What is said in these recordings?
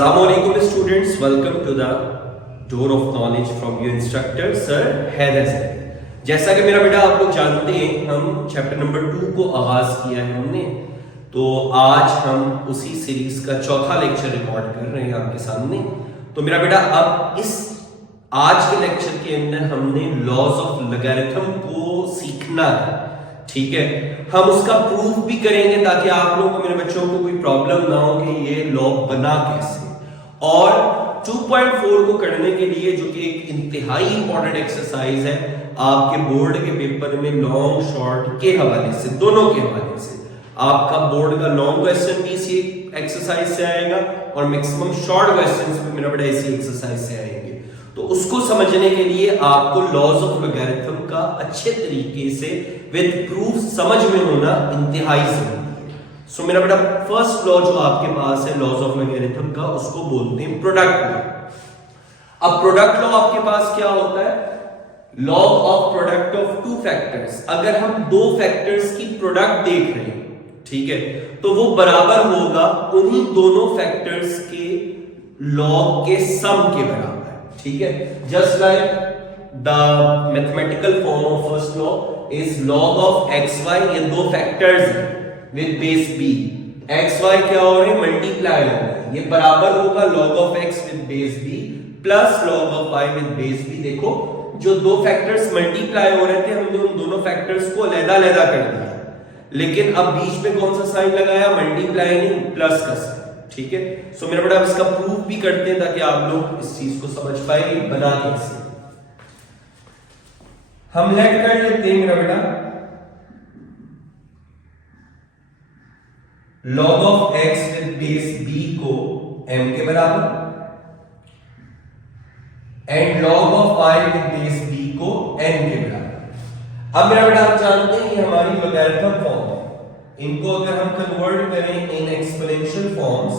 Assalamualaikum students, welcome to the door of knowledge from your instructor Sir Haidar sir. जैसा कि मेरा बेटा आप लोग जानते हैं, हम चैप्टर नंबर 2 को आगाज किया है हमने। तो आज हम उसी सीरीज का चौथा लेक्चर रिकॉर्ड कर रहे हैं आपके सामने। तो मेरा बेटा अब इस आज के लेक्चर के अंदर हमने लॉज ऑफ लॉगरिथम को सीखना है, ठीक है। हम उसका प्रूफ भी करेंगे ताकि आप लोगों को, मेरे बच्चों को कोई प्रॉब्लम ना हो कि ये लॉ बना कैसे। और 2.4 को करने के लिए, जो कि एक इंतहाई इंपॉर्टेंट एक्सरसाइज है आपके बोर्ड के पेपर में, लॉन्ग शॉर्ट के हवाले से, दोनों के हवाले से आपका बोर्ड का लॉन्ग क्वेश्चन भी इसी एक्सरसाइज से आएगा और मैक्सिमम शॉर्ट क्वेश्चंस भी मेरा बेटा इसी एक्सरसाइज से आएंगे। तो उसको समझने के लिए आपको लॉज ऑफ लॉगरिथम का अच्छे तरीके से विद प्रूफ समझ में होना इंतहाई जरूरी है। सो मेरा बेटा फर्स्ट लॉ जो आपके पास है लॉज ऑफ लॉगरिथम का, उसको बोलते हैं प्रोडक्ट लॉ। अब प्रोडक्ट लॉ आपके पास क्या होता है? Log of product of two factors. अगर हम दो फैक्टर्स की प्रोडक्ट देख रहे हैं, ठीक है, तो वो बराबर होगा उन्हीं दोनों फैक्टर्स के लॉग के सम के बराबर, ठीक है। Just like the mathematical form of first law is log of x y. ये दो फैक्टर्स हैं with base b, x y क्या हो रहे हैं? मल्टीप्लाई हो रहे हैं। ये बराबर होगा log of x with base b plus log of y with base b। देखो, जो दो फैक्टर्स मल्टीप्लाई हो रहे थे, हमने उन दोनों फैक्टर्स को अलग-अलग कर दिया, लेकिन अब बीच में कौन सा साइन लगाया? मल्टीप्लाई नहीं, प्लस का साइन, ठीक है। सो मेरा बेटा इसका प्रूफ भी करते हैं ताकि आप लोग इस चीज को समझ पाए बना कैसे। हम लेट कर लेते हैं मेरा बेटा log of x with base b को m के बराबर and log of y with base b को n के बराबर। अब मेरा बेटा आप जानते हैं ये हमारी लॉगरिथम फॉर्म है। इनको अगर हम कन्वर्ट करें in exponential forms,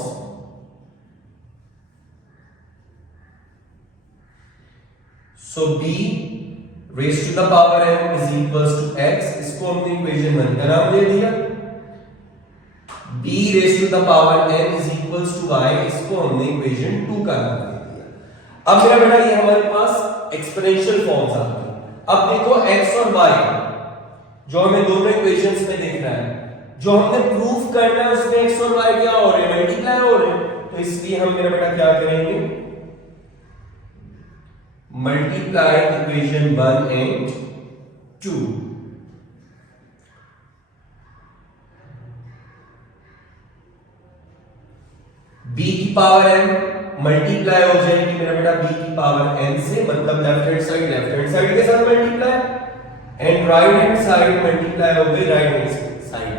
so b raise to the power m is equals to x। इसको हमने इक्वेशन 1 का नाम दे दिया। b raise to the power n is equals to y, इसको हमने इक्वेशन 2 का नाम दे दिया। अब मेरा बेटा ये हमारे पास एक्सपोनेंशियल फॉर्म्स आ गए। अब देखो x और y जो हमें दोनों इक्वेशंस में देखना है, जो हमने प्रूफ करना है उसमें x और y क्या हो रहे हैं? मल्टीप्लाई हो रहे हैं। तो इसलिए हम मेरा बेटा क्या करेंगे? Multiply equation 1 and 2। b की पावर n मल्टीप्लाई हो जाएगी मेरा बेटा b की पावर n से, मतलब लेफ्ट हैंड साइड के साथ multiply and right hand side multiply हो गई right hand side.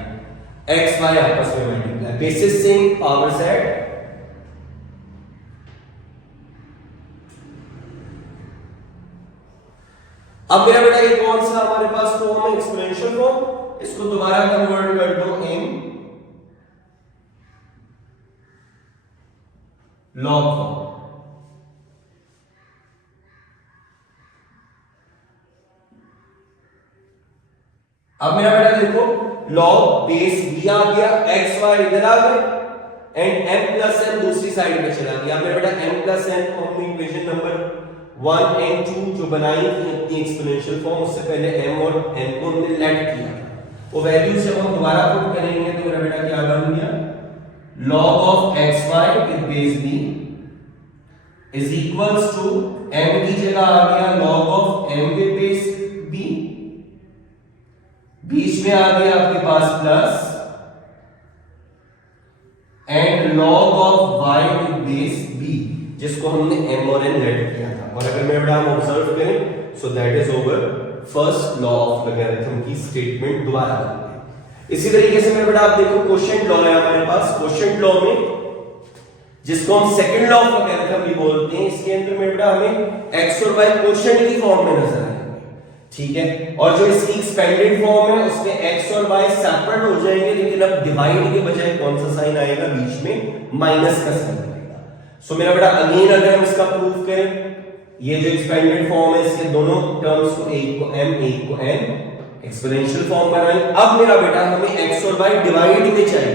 x y आपस में multiply, basis same, power set. अब मेरा बेटा ये कौन सा हमारे पास फॉर्म है? Exponential form. इसको दोबारा कन्वर्ट कर दो इन लॉग फॉर्म। अब मेरा बेटा देखो, लॉग बेस b आ गया, x y इधर आ गए एंड m प्लस n दूसरी साइड में चला गया। मेरा बेटा m प्लस n को हमने इक्वेशन नंबर 1 एंड 2 जो बनाई थी अपनी एक्सपोनेंशियल फॉर्म, उससे पहले m और n को हमने लेट किया। वो वैल्यू जब हम दोबारा पुट करेंगे तो मेरा बेटा क्या बन गया? log of xy with base b is equals to m की जगह आ गया log of m with base b, बीच में आ गया आपके पास plus and log of y with base b, जिसको हमने m और n लेट किया था। और अगर मेरा हम ऑब्जर्व करें, सो that is over first law of logarithm की स्टेटमेंट दोबारा करते हैं। इसी तरीके से मेरा बेटा आप देखो, क्वोशिएंट लॉ है हमारे पास। क्वोशिएंट लॉ में, जिसको हम सेकंड लॉ ऑफ लॉगरिथम भी बोलते हैं, इसके अंदर मेरा बेटा हमें x और y क्वोशिएंट की फॉर्म में नजर आएंगे, ठीक है। और जो इसकी एक्सपेंडेड फॉर्म है उसमें x और y सेपरेट हो जाएंगे, लेकिन अब डिवाइड के बजाय कौन सा साइन आएगा? बीच में माइनस का साइन आएगा। सो मेरा बेटा अगेन अगर हम इसका प्रूफ करें, ये जो एक्सपेंडेड फॉर्म है इसके दोनों टर्म्स को, एक को m एक को n, एक्सपोनेंशियल फॉर्म बनाई। अब मेरा बेटा हमें x और y डिवाइड में चाहिए,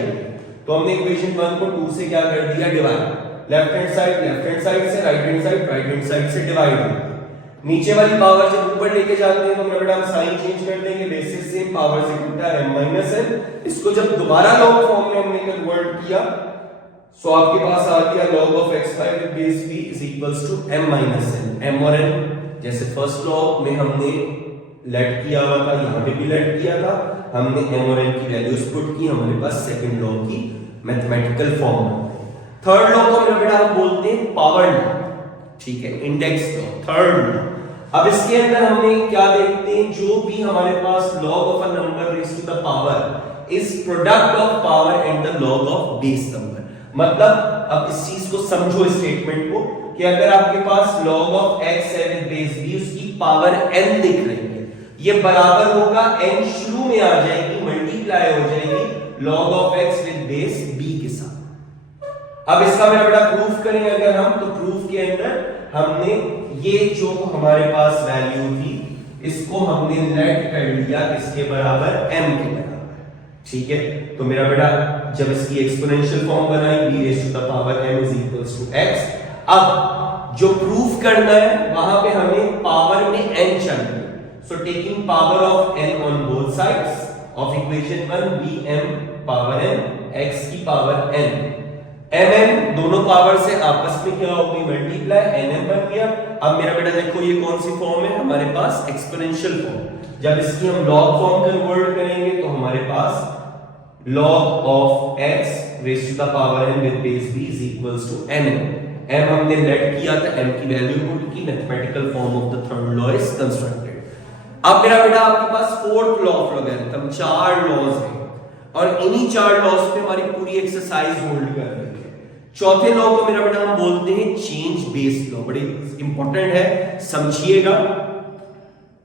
तो हमने इक्वेशन 1 को 2 से क्या कर दिया? डिवाइड। लेफ्ट हैंड साइड से, राइट हैंड साइड से डिवाइड होगा। नीचे वाली पावर जब ऊपर लेके जाते हैं तो मेरा बेटा हम साइन चेंज कर देंगे, बेसिस सेम, पावर से कितना m माइनस n। इसको जब दोबारा लॉग फॉर्म में हमने कन्वर्ट किया सो आपके पास आ गया log of x5 with base b is equals to m minus n। m और n जैसे फर्स्ट लॉग में हमने लेट किया हुआ था, यहाँ पे भी लेट किया था, हमने m और n की वैल्यूज पुट की, हमारे पास सेकंड लॉ की मैथमेटिकल फॉर्म। थर्ड लॉ को मेरा बेटा हम बोलते हैं पावर लॉ, ठीक है, इंडेक्स लॉ, थर्ड लॉ। अब इसके अंदर हमें क्या देखते हैं, जो भी हमारे पास log of a number raised to the power is product of power and the log of base number। मतलब अब इस चीज को समझो, स्टेटमेंट को, कि अगर आपके पास log of x है with base b, उसकी पावर n दिख रही है, ये बराबर होगा n शुरू में आ जाएगी, मल्टीप्लाई हो जाएगी log of x with base b के साथ। अब इसका मेरा बेटा प्रूफ करें अगर हम, तो प्रूफ के अंदर हमने ये जो हमारे पास वैल्यू थी इसको हमने लेट कर लिया किसके बराबर, m के बराबर, ठीक है। तो मेरा बेटा जब इसकी एक्सपोनेंशियल फॉर्म बनाई b raised to the power m is equals to x, अब जो प्रूफ करना है वहां पे हमें पावर में n चाहिए, so taking power of n on both sides of equation 1 bm power n x की पावर n, mn दोनों पावर से आपस में क्या हो गई, मल्टीप्लाई, nm बन गया। अब मेरा बेटा देखो ये कौन सी फॉर्म है, हमारे पास एक्सपोनेंशियल फॉर्म। जब इसकी हम लॉग फॉर्म कन्वर्ट करेंगे तो हमारे पास log of x raised to the power n with base b is equals to mn। m हमने लेट किया था, m की वैल्यू पुट की, mathematical form of the third law is constructed. अब मेरा बेटा आपके पास फोर्थ लॉ ऑफ लॉगरिथम, चार लॉज हैं और इन्हीं चार लॉज पे हमारी पूरी एक्सरसाइज होल्ड कर रही है। चौथे लॉ को मेरा बेटा हम बोलते हैं चेंज बेस्ड लॉ, बड़ी इंपॉर्टेंट है, समझिएगा।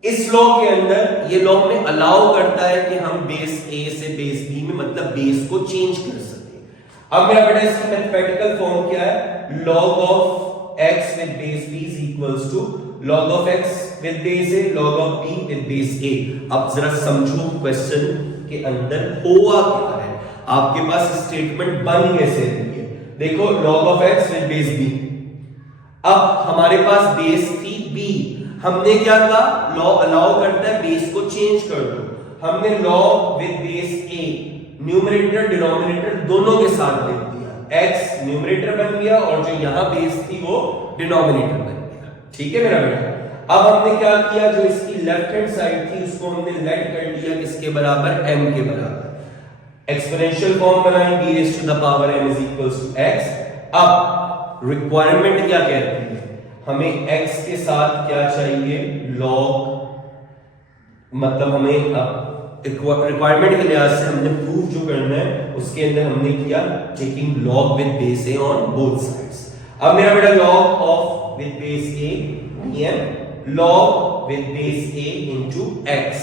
इस लॉ के अंदर ये लॉ में अलाउ करता है कि हम बेस a से बेस b में, मतलब बेस को चेंज कर सके। अब मेरा बेटा इसका मैथमेटिकल फॉर्म क्या है, log of x with base b is equals to log of x with base a log of b with base a। अब जरा समझो क्वेश्चन के अंदर हुआ क्या है, आपके पास स्टेटमेंट बन कैसे रही है। देखो log of x with base b, अब हमारे पास बेस थी b, हमने क्या कहा, लॉ अलाउ करता है बेस को चेंज कर दो, हमने log with base a numerator denominator दोनों के साथ लिख दिया, x न्यूमरेटर बन गया और जो यहां बेस थी वो डिनोमिनेटर बन गया, ठीक है मेरा बेटा। अब हमने क्या किया, जो इसकी लेफ्ट हैंड साइड थी उसको हमने लेट कर दिया किसके बराबर, m के बराबर। एक्सपोनेंशियल फॉर्म बनाई b raised to the power m is equals to x। अब रिक्वायरमेंट क्या कहती है, हमें x के साथ क्या चाहिए, log, मतलब हमें अब रिक्वायरमेंट के लिहाज से हमने प्रूफ जो करना है उसके अंदर हमने किया taking log with base a on both sides। अब मेरा बेटा log of with base a m log with base a into x।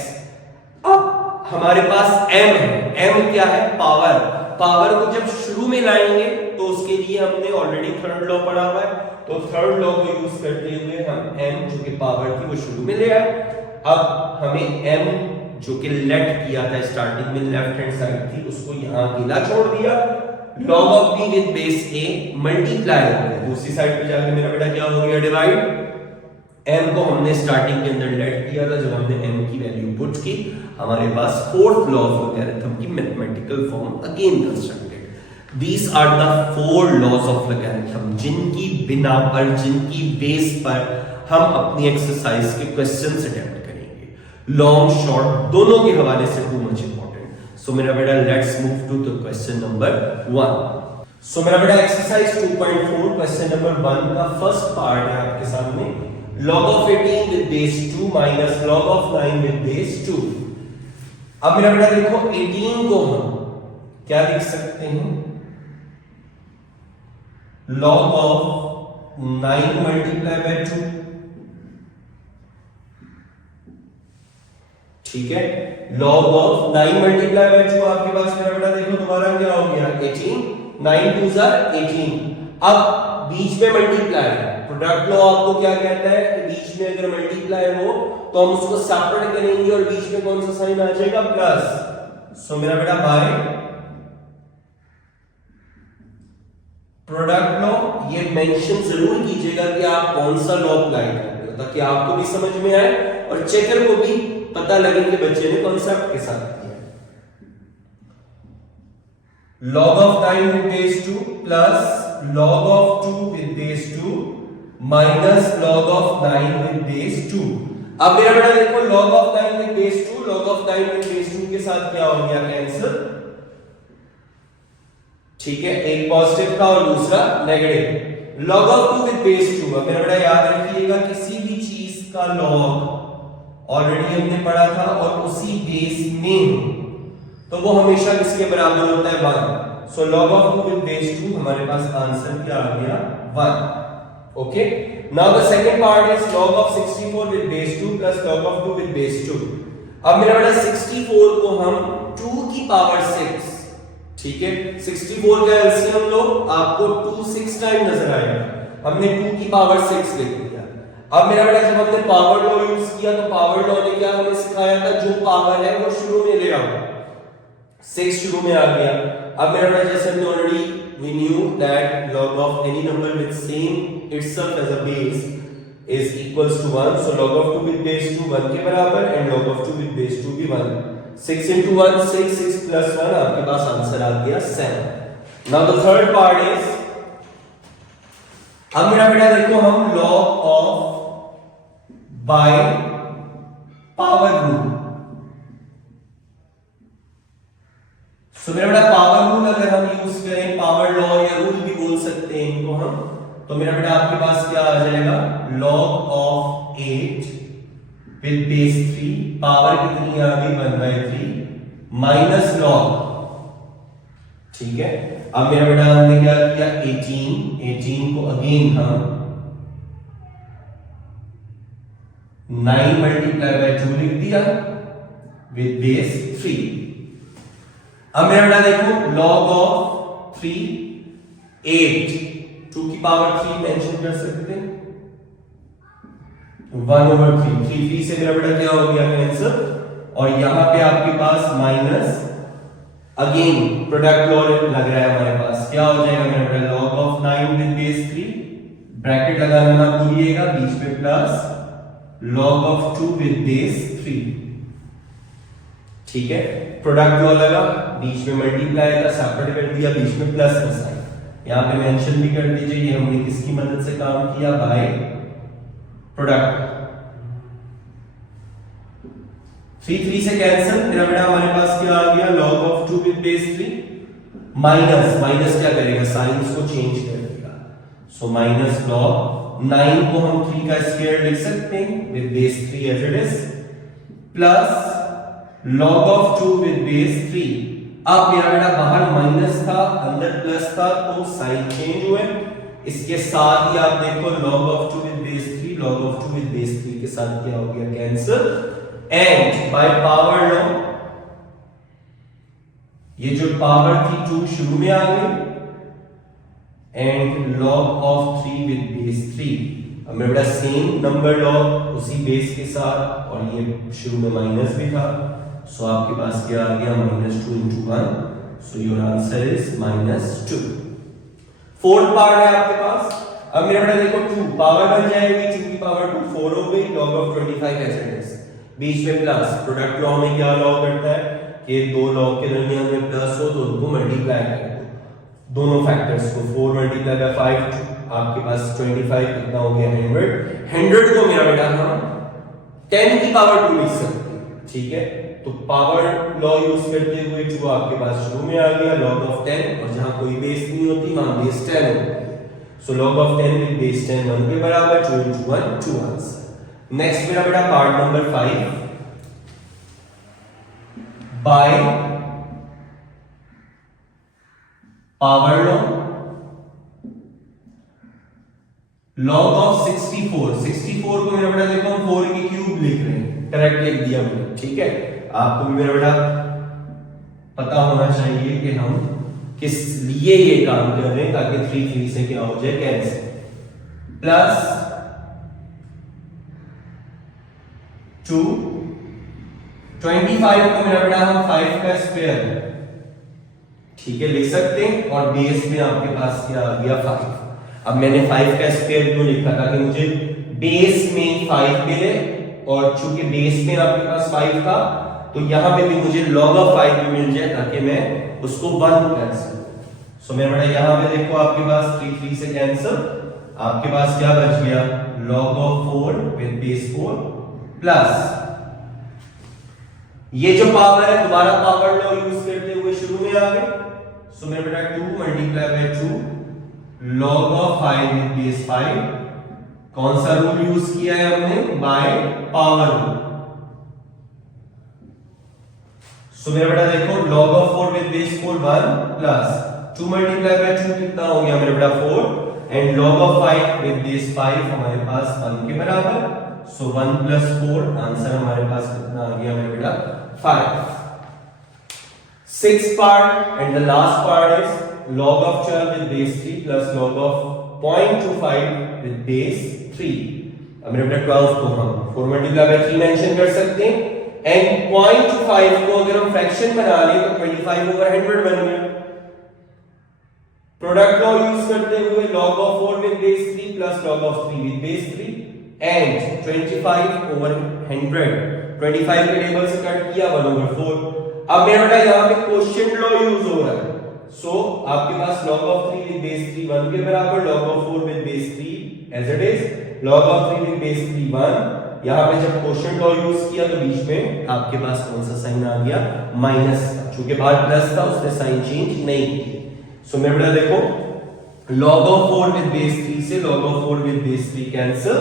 अब हमारे पास m है, m क्या है, पावर। पावर को जब शुरू में लाएंगे तो उसके लिए हमने ऑलरेडी थर्ड लॉ पढ़ा हुआ है, तो थर्ड लॉ को यूज करते हुए हम m जो कि पावर थी वो शुरू में ले आए। अब हमें m जो कि लेट किया था स्टार्टिंग में, लेफ्ट हैंड साइड थी, उसको यहां अकेला छोड़ दिया, log of b with base a multiply हो गया, दूसरी साइड पे जाके मेरा बेटा क्या हो गया, डिवाइड। m को हमने स्टार्टिंग के अंदर लेट किया था, जब हमने m की वैल्यू पुट की हमारे पास फोर्थ लॉ ऑफ लॉगरिथम की mathematical form again constructed. These are the four laws of logarithm जिनकी बिना पर, जिनकी बेस पर हम अपनी एक्सरसाइज के क्वेश्चंस अटेम्प्ट करेंगे, लॉन्ग शॉर्ट दोनों के हवाले से टू मच इंपॉर्टेंट। सो मेरा बेटा let's move to the question number 1। So मेरा बेटा एक्सरसाइज 2.4 क्वेश्चन नंबर 1 का फर्स्ट पार्ट है आपके सामने, log of 18 with base 2 minus log of 9 with base 2। अब मेरा बेटा देखो 18 को हम क्या लिख सकते हैं, log of 9 मल्टीप्लाई बाय 2, ठीक है। log of 9 मल्टीप्लाई बाय 2 आपके पास मेरा बेटा देखो दोबारा क्या हो गया, 18, 9 2 जार 18। अब बीच में मल्टीप्लाई, प्रोडक्ट लॉ आपको क्या कहता है कि बीच में अगर मल्टीप्लाई हो तो हम उसको सेपरेट करेंगे और बीच में कौन सा साइन आ जाएगा, प्लस। सो मेरा बेटा बाय प्रोडक्ट लॉ, ये मेंशन जरूर कीजिएगा कि आप कौन सा लॉ अप्लाई कर रहे हो, ताकि आपको भी समझ में आए और चेकर को भी पता लगे कि बच्चे ने कॉन्सेप्ट के साथ किया है। log of 9 with base 2 plus log of 2 with base 2 minus log of 9 with base 2। अब मेरा बेटा देखो log of 9 with base 2 log of 9 with base 2 के साथ क्या हो गया, कैंसिल। ठीक है, एक पॉजिटिव था और दूसरा negative. log of 2 with base 2, अब मेरा बेटा याद रखिएगा किसी भी चीज का log ऑलरेडी हमने पढ़ा था और उसी बेस में तो वो हमेशा किसके बराबर होता है, 1। सो log of 2 with base 2 हमारे पास आंसर क्या आ गया, 1। Okay, now the second part is log of 64 with base 2 plus log of 2 with base 2। अब मेरा बेटा 64 को हम 2 की पावर 6, ठीक है, 64 का एलसीएम लो, आपको 2 6 टाइम नजर आएगा, हमने 2 की पावर 6 लिख दिया। अब मेरा बेटा जब हमने पावर लॉ यूज किया तो पावर लॉ ने क्या हमें सिखाया था, जो पावर है वो शुरू में ले आओ, 6 शुरू में आ गया। अब मेरा बेटा जैसे हमने already we knew that log of any number with same itself as a base is equals to 1, so log of 2 with base 2 1 के बराबर and log of 2 with base 2 भी 1। 6 into 1 6, 6 plus 1 आपके पास आंसर आ गया 7। now the third part is, अब मेरा बेटा देखो हम log of by power rule, तो मेरा बेटा पावर रूल अगर हम यूज करें, पावर लॉ या रूल भी बोल सकते हैं इनको हम, तो मेरा बेटा आपके पास क्या आ जाएगा, log of 8 with base 3, power कितनी आ गई 1/3 माइनस log, ठीक है। अब मेरा बेटा हमने क्या किया, 18 को अगेन हम 9 मल्टीप्लाई बाय 2 लिख दिया with base 3। अब मेरा बेटा देखो log of 3 8, 2 की पावर 3 मेंशन कर सकते हैं, 1/3, 3 से मेरा बेटा क्या हो गया, कैंसिल। और यहां पे आपके पास माइनस, अगेन प्रोडक्ट लॉ लग रहा है हमारे पास, क्या हो जाएगा मेरा बेटा, log of 9 with base 3, bracket लगाना ना भूलिएगा, बीच में plus log of 2 with base 3, ठीक है। प्रोडक्ट लॉ लगा, बीच में मल्टीप्लाई का सेपरेट कर दिया, बीच में प्लस का साइन, यहां पे मेंशन भी कर दीजिए ये हमने किसकी मदद से काम किया, बाय प्रोडक्ट। 3 से कैंसिल, मेरा बेटा हमारे पास क्या आ गया, log of 2 with base 3 minus क्या करेगा, साइंस को चेंज कर देगा, सो माइनस log 9 को हम 3 का स्क्वायर लिख सकते हैं with base 3 as it is, plus log of 2 with base 3। अब मेरा बेटा बाहर माइनस था, अंदर प्लस था, तो साइन चेंज हुए। इसके साथ ही आप देखो log of 2 with base 3 log of 2 with base 3 के साथ क्या हो गया, cancel. And by power law ये जो पावर थी 2 शुरू में आ गई, and log of 3 with base 3। अब मेरा बेटा सेम नंबर लॉ उसी बेस के साथ, और ये शुरू में माइनस भी था, सो आपके पास क्या आ गया, -2 into 1, so your answer is -2। Fourth part है आपके पास। अब मेरा बेटा देखो 2 पावर बन जाएगी, 2 की पावर 2 4 हो गई, log of 25 as it is, बीच में प्लस। प्रोडक्ट लॉ में क्या लॉ करता है कि दो लॉग के दरमियान में प्लस हो तो उनको मल्टीप्लाई कर दो, दोनों फैक्टर्स को। 4 मल्टीप्लाई बाय 5 आपके पास 25 कितना हो गया, 100 को मेरा बेटा हम 10 की पावर 2 लिख सकते हैं, ठीक है। तो पावर लॉ यूज करते हुए 2 आपके पास शुरू में आ गया, log of 10, और जहां कोई बेस नहीं होती वहां बेस 10 होती है, सो log of 10 with base 10 1 के बराबर, 2 into 1 2 आंसर। नेक्स्ट मेरा बेटा part number 5, by power law log of 64 को मेरा बेटा देखो हम 4 की क्यूब लिख रहे हैं, करेक्ट लिख दिया मैंने, ठीक है। आपको भी मेरा बेटा पता होना चाहिए कि हम किस लिए ये काम कर रहे हैं, ताकि 3 से क्या हो जाए, कैंसिल। प्लस 2 25 को मेरा बेटा हम 5 का स्क्वायर, ठीक है, लिख सकते हैं। और बेस में आपके पास क्या आ गया 5। अब मैंने 5 का स्क्वायर क्यों लिखा, ताकि मुझे बेस में 5 मिले, और चूंकि बेस में आपके पास 5 था तो यहां पे भी मुझे log ऑफ 5 भी मिल जाए, ताकि मैं उसको 1 कर सकूं। सो मेरा बेटा यहां पे देखो आपके पास 3 3 से कैंसिल, आपके पास क्या बच गया, log of 4 with base 4 plus ये जो पावर है दोबारा पावर लॉ यूज करते हुए शुरू में आ गए। सो मेरा बेटा 2 multiply by 2 log of 5 with base 5, कौन सा रूल यूज किया है हमने, बाय पावर रूल। सो मेरा बेटा देखो log of 4 with base 4 1 plus 2 multiply by 2 कितना हो गया मेरा बेटा 4, and log of 5 with base 5 हमारे पास 1 के बराबर। सो 1 प्लस 4, आंसर हमारे पास कितना आ गया मेरा बेटा 5। Sixth part and the last part is log of 12 with base 3 plus log of 0.25 with base 3। अब मेरे बेटा 12 को हम 4 मल्टीप्लाई बाय 3 मेंशन कर सकते हैं, एंड 0.25 को अगर हम फ्रैक्शन बना लें तो 25 ओवर 100 बन गया। प्रोडक्ट लॉ यूज करते हुए log of 4 with base 3 plus log of 3 with base 3 and 25 over 100, 25 के टेबल से कट किया 1 over 4। अब मेरा बेटा यहाँ पे क्वोशिएंट लॉ यूज हो रहा है। सो आपके पास log of 3 with base 3 1 के बराबर, log of 4 with base 3 as it is, log of 3 with base 3 1। यहाँ पे जब क्वोशिएंट लॉ यूज किया तो बीच में आपके पास कौन सा साइन आ गया, माइनस। चूंकि बाहर प्लस था उसने साइन चेंज नहीं किया। सो मेरा बेटा देखो log of 4 with base 3 से log of 4 with base 3 cancel,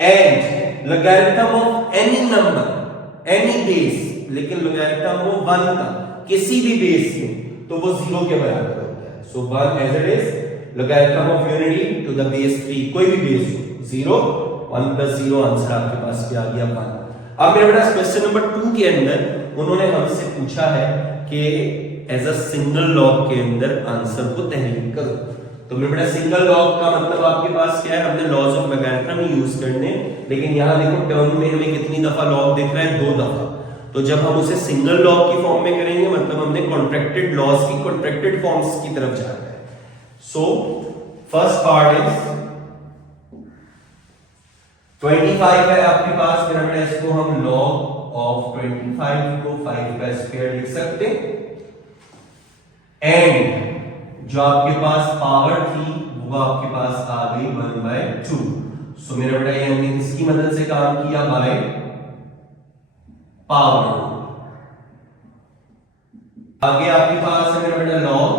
and logarithm of any number any base, लेकिन logarithm हो 1 का किसी भी बेस में तो वो 0 के बराबर होता है। सो 1 as it is, logarithm of unity to the base 3, कोई भी बेस हो 0, 1 plus 0, आंसर आपके पास क्या आ गया 1। अब मेरे बेटा क्वेश्चन नंबर 2 के अंदर उन्होंने हमसे पूछा है कि एज अ सिंगल लॉग के अंदर आंसर को तहरीर करो। तो मेरे बेटा सिंगल लॉग का मतलब आपके पास क्या है, हमने लॉज ऑफ लोगैरिथम ही यूज करने, लेकिन यहां देखो टर्म में हमें कितनी दफा लॉग दिख रहा है, 2 दफा। तो जब हम उसे सिंगल लॉग की फॉर्म में करेंगे मतलब हमने कॉन्ट्रैक्टेड लॉज की कॉन्ट्रैक्टेड फॉर्म्स की तरफ जाना है। सो फर्स्ट पार्ट इज 25 है आपके पास, मेरा बेटा इसको हम log ऑफ 25 को 5 का स्क्वायर लिख सकते हैं, एंड जो आपके पास पावर थी वो आपके पास आ गई 1/2। सो मेरा बेटा ये हमने किसकी मदद से काम किया, बाय पावर। आगे आपके पास है मेरा बेटा log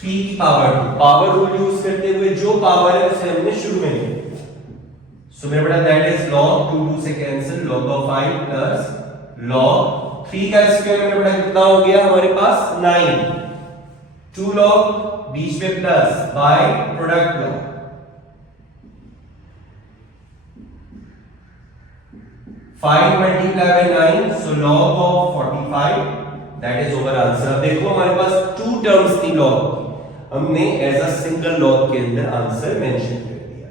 3 की पावर 2, पावर रूल यूज करते हुए जो पावर है उसे हमने शुरू में लिया। सो मेरा बेटा दैट इज log 2 से cancel, log of 5 plus log 3 का स्क्वायर मेरा बेटा कितना हो गया हमारे पास 9, 2 log बीच में plus by product law, five multiply by 9, so log of 45 that is over answer. अब देखो हमारे पास 2 टर्म्स थी log की, हमने एज अ सिंगल log के अंदर आंसर मेंशन कर दिया।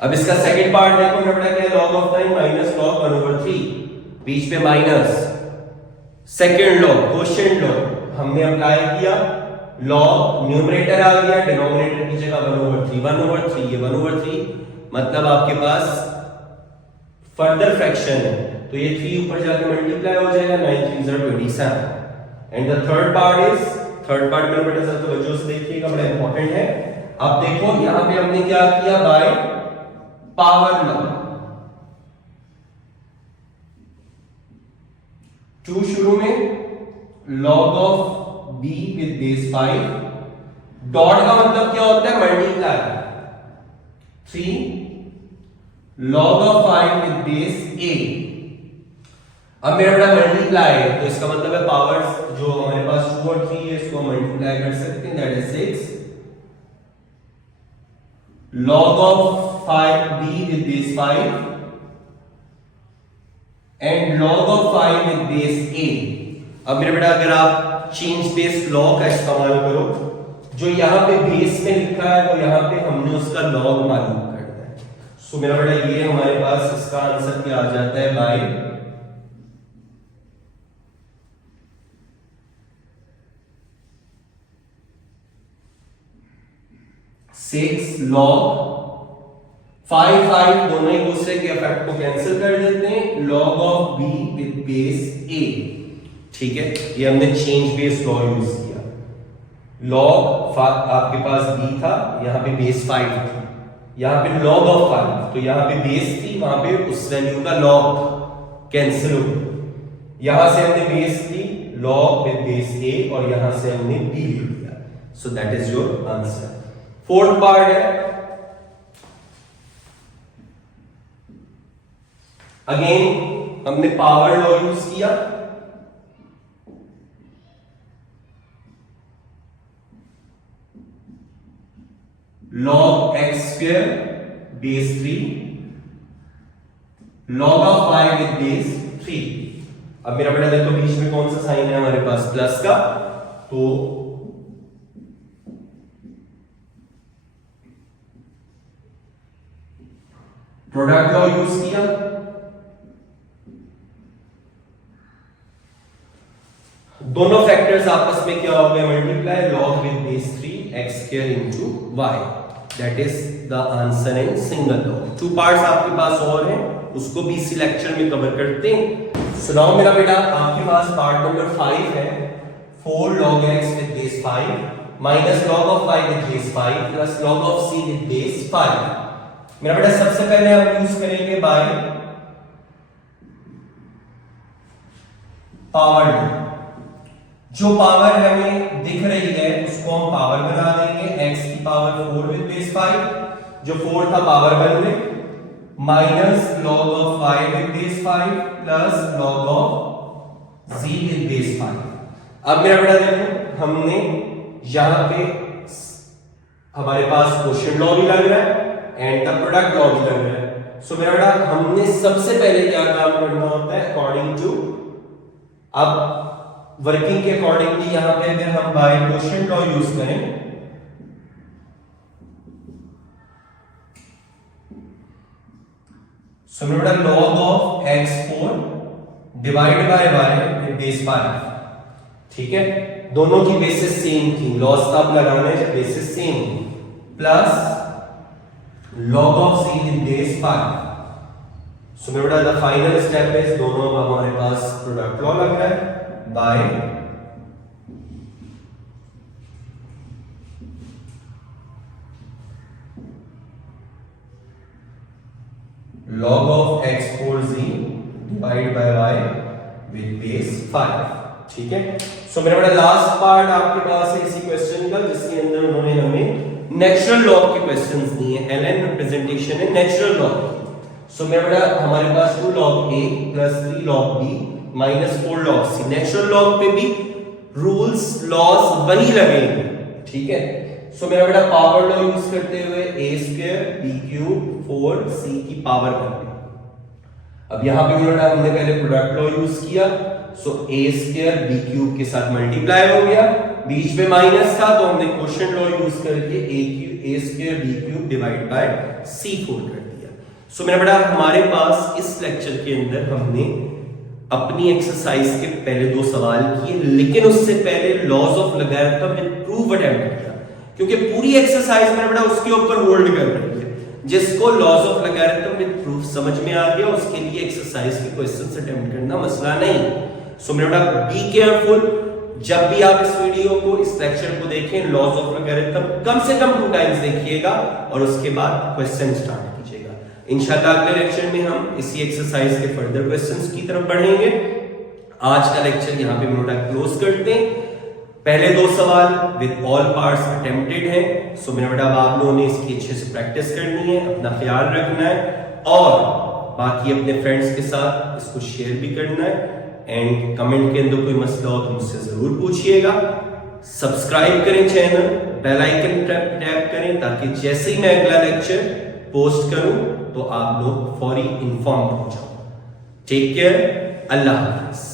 अब इसका सेकंड पार्ट देखो मेरा बेटा क्या है, log ऑफ 9 माइनस log 1/3, बीच में minus, second law quotient law हमने अप्लाई किया, log न्यूमरेटर आ गया, डिनोमिनेटर की जगह 1/3, 1/3 ये 1/3, मतलब आपके पास फर्दर फ्रैक्शन है तो ये 3 ऊपर जाके मल्टीप्लाई हो जाएगा, 9 3 are 27। And the third part मेरे बेटा सर तवज्जो से देखिएगा, बड़ा इंपॉर्टेंट है। अब देखो यहां पे हमने क्या किया, बाय पावर लॉ, 2 शुरू में, log of b with base 5, dot का मतलब क्या होता है, multiply, 3 log of 5 with base a। अब मेरा बेटा मल्टीप्लाई है तो इसका मतलब है पावर्स जो हमारे पास 2 और 3 है इसको मल्टीप्लाई कर सकते हैं, that is 6, log of 5b with base 5 and log of 5 with base a। अब मेरा बेटा अगर आप चेंज बेस लॉ का इस्तेमाल करो, जो यहां पे बेस में लिखा है वो यहां पे हमने उसका log मालूम करना है। सो मेरा बेटा ये हमारे पास इसका आंसर क्या आ जाता है, बाय 6 log 5 दोनों एक दूसरे के इफेक्ट को कैंसिल कर देते हैं, log of b with base a। ठीक है, ये हमने चेंज बेस लॉ यूज किया। log आपके पास b था, यहां पे बेस 5 थी, यहां पे log ऑफ 5, तो यहां पे बेस थी, वहां पे उस वैल्यू का log कैंसिल हो गया। यहां से हमने बेस ली log विद बेस a और यहां से हमने b ले लिया। So that is your answer. Fourth part है, अगेन हमने पावर लॉ यूज किया। log x square base 3 log of y with base 3। अब मेरा बेटा देखो बीच में कौन सा साइन है हमारे पास, प्लस का, तो प्रोडक्ट लॉ यूज किया। दोनों फैक्टर्स आपस में क्या हो गए, multiply, log with base 3 x square into y, that is the answer in single law. 2 parts आपके पास और हैं, उसको भी इसी लेक्चर में कवर करते हैं। सो नाउ मेरा बेटा आपके पास पार्ट नंबर 5 है, 4 log x with base 5 minus log of y with base 5 plus log of c with base 5। मेरा बेटा सबसे पहले हम यूज करेंगे बाय पावर लॉ। जो पावर हमें दिख रही है उसको हम पावर बना देंगे, x की पावर 4 विद बेस 5, जो 4 था पावर बन में, minus log of y with base 5 plus log of z with base 5। अब मेरा बेटा देखो हमने यहां पे हमारे पास क्वोशिएंट लॉ भी लग रहा है एंड द प्रोडक्ट लॉ भी लग रहा है। सो मेरा बेटा हमने सबसे पहले क्या काम करना होता है, अकॉर्डिंग टू, अब वर्किंग के अकॉर्डिंगली यहां पे अगर हम बाय क्वोशिएंट लॉ यूज करें, सो मेरा बेटा log of x4 divide by y with base 5। ठीक है, दोनों की बेसिस सेम थी, लॉस का आप लगाना है जब basis same, plus log of c with base 5। सो मेरा बेटा द फाइनल स्टेप इज, दोनों हमारे पास प्रोडक्ट लॉ लग रहा है, by log of x4z divide by y with base 5। ठीक है, सो मेरा बेटा लास्ट पार्ट आपके पास है इसी क्वेश्चन का, जिसके अंदर उन्होंने हमें नेचुरल लॉ के क्वेश्चंस दिए हैं, ln रिप्रेजेंटेशन है नेचुरल लॉ। सो मेरा बेटा हमारे पास 2 log a plus 3 log b minus 4 log c। Natural law पे भी रूल्स लॉस वही लगेंगे। ठीक है, सो मेरा बेटा पावर लॉ यूज करते हुए a square b cube 4c की पावर करते हैं। अब यहां पे बेटा हमने पहले प्रोडक्ट लॉ यूज किया, सो a स्क्वायर b क्यूब के साथ मल्टीप्लाई हो गया, बीच में माइनस था तो हमने क्वोशिएंट लॉ यूज करके a square b cube divide by c4 कर दिया। सो मेरा बेटा हमारे पास इस लेक्चर के अंदर हमने अपनी एक्सरसाइज के पहले 2 सवाल किए, लेकिन उससे पहले laws of logarithm with proof attempt किया, क्योंकि पूरी एक्सरसाइज मेरा बेटा उसके ऊपर होल्ड कर रही है। जिसको laws of logarithm with proof समझ में आ गया उसके लिए एक्सरसाइज के क्वेश्चंस अटेम्प्ट करना मसला नहीं। सो मेरा बेटा बी केयरफुल, जब भी आप इस वीडियो को, इस लेक्चर को देखें, लॉज ऑफ लॉगरिथम कम से कम 2 टाइम्स देखिएगा और उसके बाद क्वेश्चन स्टार्ट कीजिएगा। इंशाल्लाह अगले लेक्चर में हम इसी एक्सरसाइज के फर्दर क्वेश्चंस की तरफ बढ़ेंगे। आज का लेक्चर यहां पे मोटा क्लोज करते हैं। पहले 2 सवाल विद ऑल पार्ट्स अटेम्प्टेड हैं। सो मेरा बेटा आप लोगों ने इसकी अच्छे से प्रैक्टिस करनी है, अपना ख्याल रखना है और बाकी अपने फ्रेंड्स के साथ इसको शेयर भी करना है। एंड कमेंट के अंदर कोई मसला हो तो मुझसे जरूर पूछिएगा। सब्सक्राइब करें चैनल, बेल आइकन टैप करें ताकि जैसे ही मैं अगला लेक्चर पोस्ट करूं तो आप लोग फौरी इन्फॉर्म हो जाओ। टेक केयर, अल्लाह हाफिज।